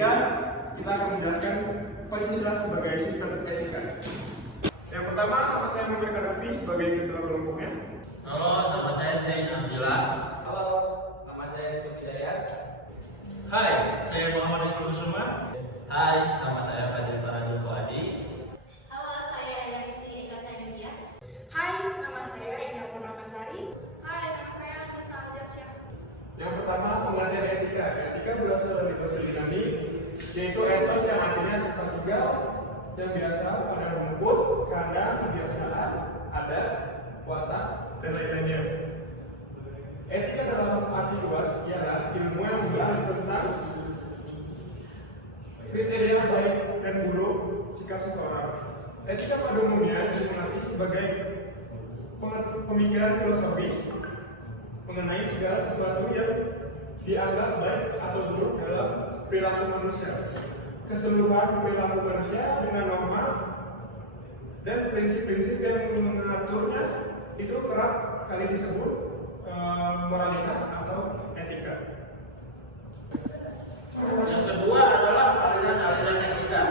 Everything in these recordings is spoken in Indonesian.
ketiga, kita akan menjelaskan Pancasila sebagai sistem etika. Yang pertama, saya memberikan Raffi sebagai ketua kelompoknya. Halo, nama saya Zain Abdillah. Halo, nama saya Yusuf Hidayat. Hai, saya Muhammad Ismail Kusuma. Hai, nama saya Fadil Faradil Fuadi. Halo, saya Ayaristi Nika Cahaya. Hai, nama saya Indah Purnamasari. Hai, nama saya Nisa Hajatsyah. Yang pertama, pengertian etika. Etika berasal dari bahasa Yunani, yaitu etos yang artinya tempat tinggal yang biasa pada rumput, kandang, kebiasaan, adat, watak, dan lain-lainnya. Etika dalam arti luas ialah ilmu yang membahas tentang kriteria baik dan buruk sikap seseorang. Etika pada umumnya dimengerti sebagai pemikiran filosofis mengenai segala sesuatu yang dianggap baik atau buruk dalam perilaku manusia. Keseluruhan perilaku manusia dengan norma dan prinsip-prinsip yang mengaturnya itu kerap kali disebut moralitas atau etika. Yang kedua adalah aliran-aliran etika.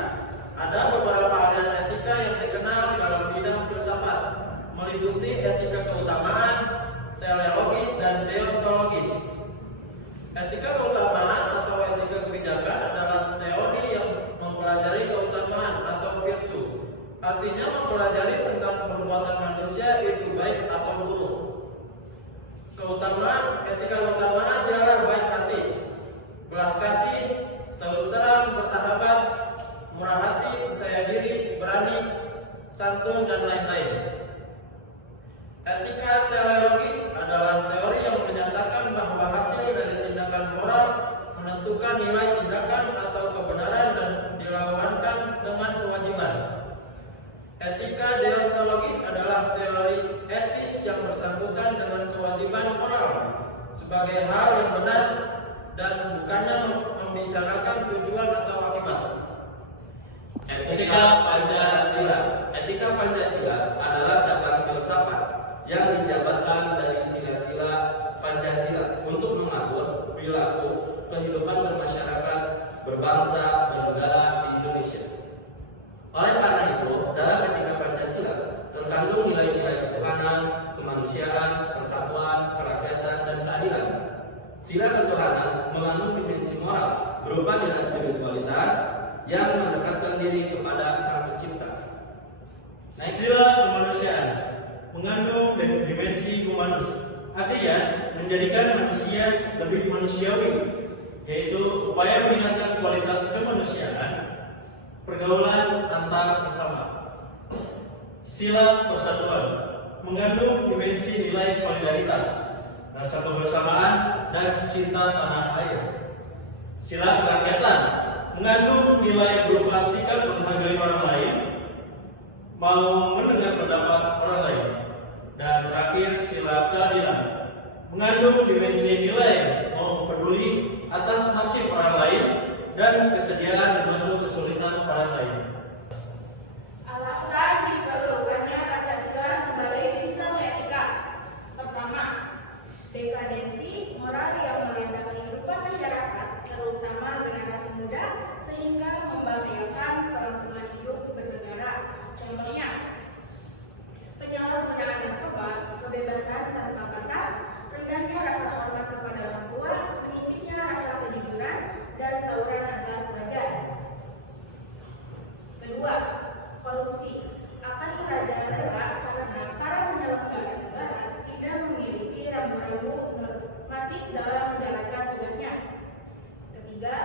Ada beberapa aliran etika yang dikenal dalam bidang filsafat, meliputi etika keutamaan, teleologis, dan deontologis. Etika keutamaan atau etika kebijakan adalah teori yang mempelajari keutamaan atau virtue. Artinya mempelajari tentang perbuatan manusia itu baik atau buruk. Etika keutamaan ialah baik hati, belas kasih, terus terang, bersahabat, murah hati, percaya diri, berani, santun, dan lain-lain. Etika teleologis adalah teori yang menyatakan bahwa hasil dari tindakan moral menentukan nilai tindakan atau kebenaran dan dilawankan dengan kewajiban. Etika deontologis adalah teori etis yang bersangkutan dengan kewajiban moral sebagai hal yang benar dan bukannya membicarakan tujuan atau akibat. Etika Pancasila. Etika Pancasila adalah cabang filsafat yang dijabarkan dari sila-sila Pancasila untuk mengatur perilaku kehidupan bermasyarakat, berbangsa, bernegara di Indonesia. Oleh karena itu, dalam etika Pancasila terkandung nilai-nilai ketuhanan, kemanusiaan, persatuan, kerakyatan, dan keadilan. Sila ketuhanan mengandung dimensi moral berupa nilai spiritualitas yang mendekatkan diri kepada Sang Pencipta. Sila kemanusiaan mengandung dimensi humanus, artinya menjadikan manusia lebih manusiawi, yaitu upaya meningkatkan kualitas kemanusiaan, pergaulan antar sesama. Sila persatuan mengandung dimensi nilai solidaritas, rasa kebersamaan, dan cinta tanah air. Sila kerakyatan mengandung nilai berupa sikap menghargai orang lain, mau mendengar pendapat orang lain. Dan terakhir, sila keadilan mengandung dimensi nilai mau peduli atas nasib orang lain dan kesediaan membantu kesulitan orang lain. Alasan diperlukannya Pancasila sebagai sistem etika. Pertama, dekadensi moral yang melanda kehidupan masyarakat, terutama generasi muda, sehingga membahayakan kelangsungan hidup bernegara. Contohnya, penyalahgunaan narkoba, kebebasan tanpa batas, rendahnya rasa hormat kepada orang tua, menipisnya rasa kejujuran, dan tawuran antar pelajar. Kedua, korupsi akan merajalela karena para penyelenggara negara tidak memiliki rambu-rambu normatif dalam menjalankan tugasnya. Ketiga,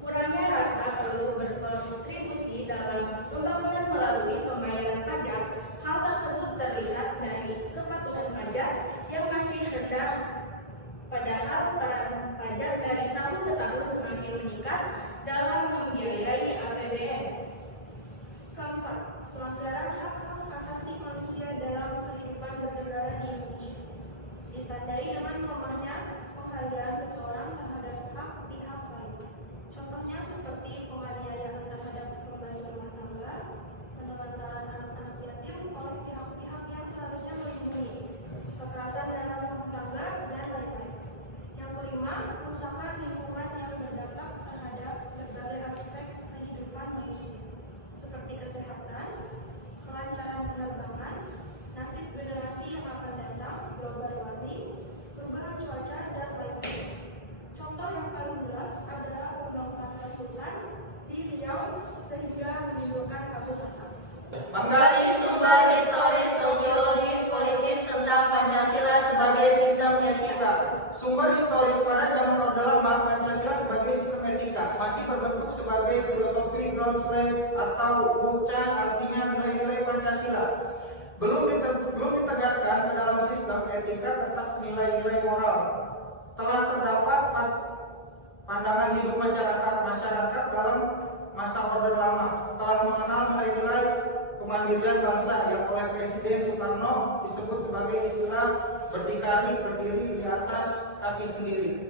kurangnya rasa perlu berkontribusi dalam pembangunan melalui pembayaran pajak. Hal tersebut terlihat dari kepatuhan pajak yang masih rendah, padahal para pajak dari tahun ke tahun semakin meningkat dalam membiayai APBN. Keempat, pelanggaran hak asasi manusia dalam kehidupan bernegara di Indonesia ditandai dengan lemahnya penghargaan seseorang terhadap hak pihak lain. Contohnya seperti penganiayaan terhadap pembantu rumah tangga, penelantaran anak-anak yatim oleh pihak-pihak yang seharusnya melindungi, kekerasan dalam rumah tangga, dan lain-lain. Yang kelima, kerusakan lingkungan yang berdampak terhadap Teroris pada zaman Orde Lama, Pancasila sebagai sistem etika masih berbentuk sebagai filosofi Groundslage atau wucang, artinya nilai-nilai Pancasila. Belum ditegaskan ke dalam sistem etika tetap nilai-nilai moral. Telah terdapat pandangan hidup masyarakat dalam masa Orde Lama telah mengenal nilai-nilai kemandirian bangsa yang oleh Presiden Soekarno disebut sebagai istilah berdikari, berdiri di atas kaki sendiri.